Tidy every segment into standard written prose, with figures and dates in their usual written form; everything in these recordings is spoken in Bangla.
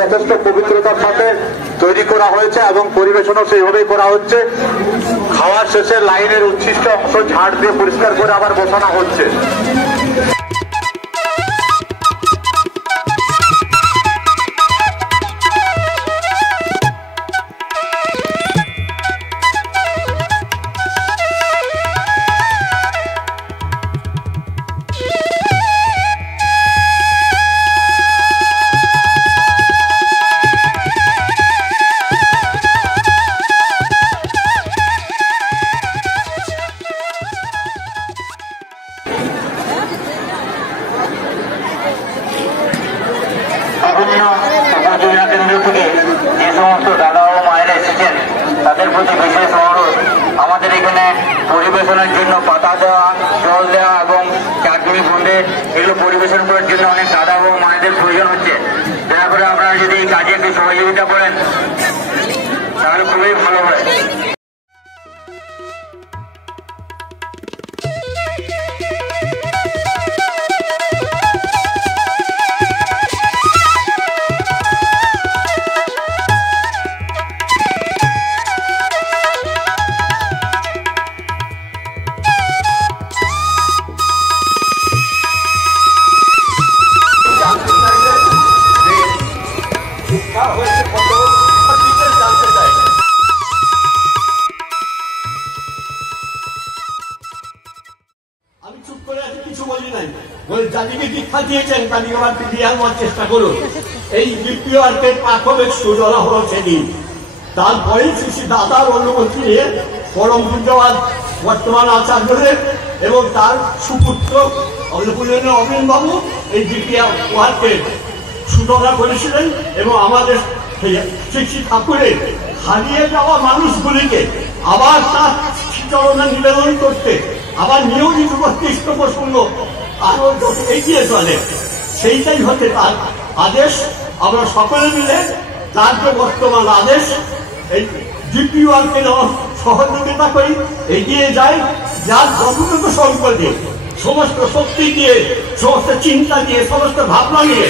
যথেষ্ট পবিত্রতার সাথে তৈরি করা হয়েছে এবং পরিবেশনও সেইভাবেই করা হচ্ছে। খাওয়ার শেষে লাইনের উচ্ছিষ্ট অংশ ঝাড় দিয়ে পরিষ্কার করে আবার বসানো হচ্ছে। তাদের প্রতি বিশেষ অনুরোধ, আমাদের এখানে পরিবেশনের জন্য পাতা দেওয়া, জল দেওয়া এবং চাটনি বুঁদে এগুলো পরিবেশন করার জন্য অনেক দাদা এবং মায়েদের প্রয়োজন হচ্ছে। দয়া করে আপনারা যদি এই কাজে একটু সহযোগিতা করেন তাহলে খুবই ভালো হয়। আমি চুপ করে আছি, কিছু বলি নাই। যাদেরকে দীক্ষা দিয়েছেন তাদেরকে আবার ফিরিয়ে আনবার চেষ্টা করুন। এই বিপিআরকে প্রাথমিক সুজলা হলো সেদিন। তারপরে শ্রী দাদার অনুমতি নিয়ে পরম পূজ্যবাদ বর্তমান আচার্যদের এবং তার সুপুত্র অভিন বাবু এই বিপিআরকে সূচনা করেছিলেন এবং আমাদের শ্রী ঠাকুরের হারিয়ে যাওয়া মানুষগুলিকে আবার তার চরণে নিবেদন করতে আবার নিয়োজিত কৃষ্ণ প্রসঙ্গ আরো এগিয়ে চলে, সেইটাই হচ্ছে তার আদেশ। আমরা সকলে মিলে তার যে বর্তমান আদেশ এই জিপিওয়ারকে সহযোগিতা করি, এগিয়ে যাই, যার যতটুকু সংকল্পে সমস্ত শক্তি দিয়ে, সমস্ত চিন্তা দিয়ে, সমস্ত ভাবনা নিয়ে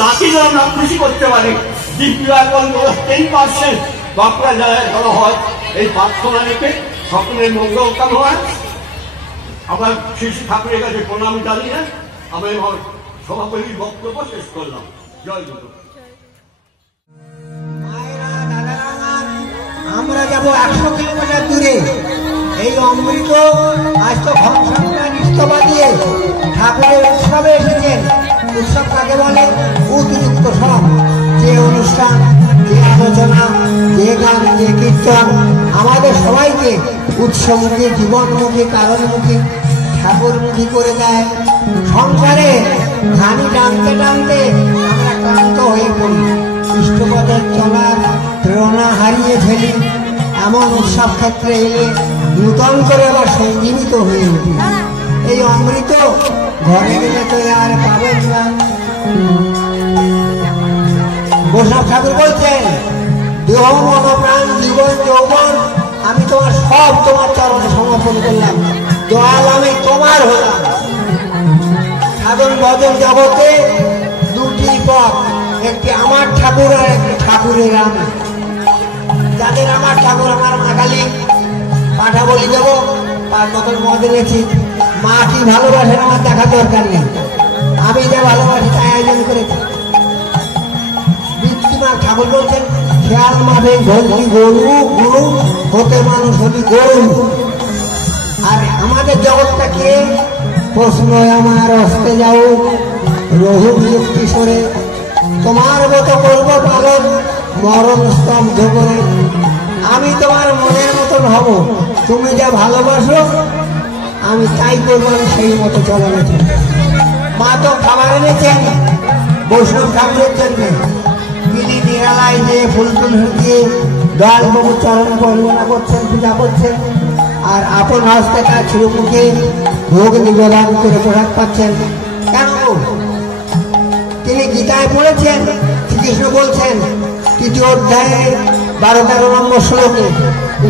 তাকে যেন আমরা খুশি করতে পারি। জিপিওয়ার 10% বাঁকুড়া জেলায় ধরা হয় এই প্রার্থনা রেখে সকলের মঙ্গল কামনা হয়। আমার শ্রী ঠাকুরের কাছে প্রণাম জানিয়ে আমি আমার সভাপতির বক্তব্য শেষ করলাম। জয় গুরু। আমরা যাব 100 কিলোমিটার দূরে। এই অমৃত আজ তো সংসার ইস্তফা দিয়ে ঠাকুরের উৎসবে এসেছেন। উৎসব কাকে বলে? উপযুক্ত সব, যে অনুষ্ঠান, যে আলোচনা, যে গান, যে কীর্তন আমাদের সবাইকে উৎসমুখী, জীবনমুখী, কারণমুখী, ঠাকুরমুখী করে দেয়। সংসারে ধানি টানতে টানতে আমরা ক্লান্ত হয়ে পড়ি, ইষ্টপথের চলার প্রেরণা হারিয়ে ফেলি। এমন উৎসব ক্ষেত্রে এলে নূতন করে আবার সঞ্জীবিত হয়ে উঠি। এই অমৃত ঘরে গেলে তো আর পাবেন না। বৈষ্ণব ঠাকুর বলছেন, দেহ মন প্রাণ জীবন যৌবন আমি তোমার সব তোমার চরণে সমর্পণ করলাম, দয়াল আমি তোমার হলাম। সাধন ভজন জগতে দুটি পথ, একটি আমার ঠাকুর আর একটি ঠাকুরের আমি। যাদের আমার ঠাকুর, আমার মা কালী, পাঠা বলি দেবো, তার মতন মদ এনেছি। মা কি ভালোবাসেন আমার দেখার দরকার নেই, আমি যে ভালোবাসি তাই আয়োজন করেছি। বৃত্তিমা ঠাকুর বলছেন, খেয়াল মাঠে ঘন্টি গরু, গুরু হতে মানুষ হলি গরু। আর আমাদের জগৎটা কে? প্রশ্ন আমার হস্তে যাও রঘু বিযুক্তি সরে, তোমার মতো করবো পালন মরণ স্তব্ধ করে। আমি তোমার মনের মতন হব, তুমি যা ভালোবাসো আমি তাই করবো, আমি সেই মতো চলে গেছি। মা তো খাবার এনেছেন বৈষ্ণব ঠাকুরের জন্য। তিনি নিরালায় দিয়ে ফুল টুল দিয়ে দয়াল বাবু চরণ বর্ণনা করছেন, পূজা করছেন, আর আপন হস্তে তার চিরমুখে ভোগ নিবেদন করে প্রসাদ পাচ্ছেন। কেন? তিনি গীতায় পড়েছেন, শ্রীকৃষ্ণ বলছেন 3য় অধ্যায়ে 12-13 নম্বর শ্লোকে,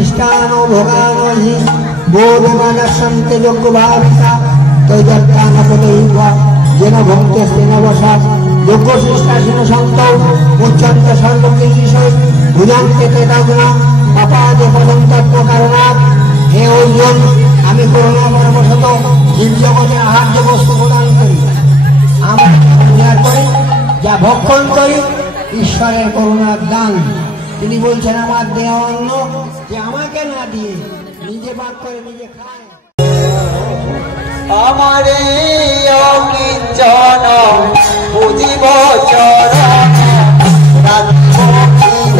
ইষ্টান ভোগান হি বোধমানসন্তে যোগ্য ভাবিতা তৈজত্তানপতৈব যেন ভক্তে স্তেন বসাৎ যোগ্য শিষ্টাসীন সন্ত উচ্চন্ত সর্বকিল বিষয় ভুজান্তে তেতাগুণ পাপাদে পদম তত্ত্ব কারণাৎ। হে অর্জুন, আমি করুণা পরবশত জীব জগতে আহার্য বস্তু প্রদান করি, আমার পূজার করে যা ভক্ষণ করি ঈশ্বরের করুণার দান। তিনি বলছেন আমার দেওয়া অন্ন যে আমাকে না দিয়ে নিজে ভাগ করে নিজে খায়। আমারে অকিঞ্চন বুঝিব চরণ রাখিব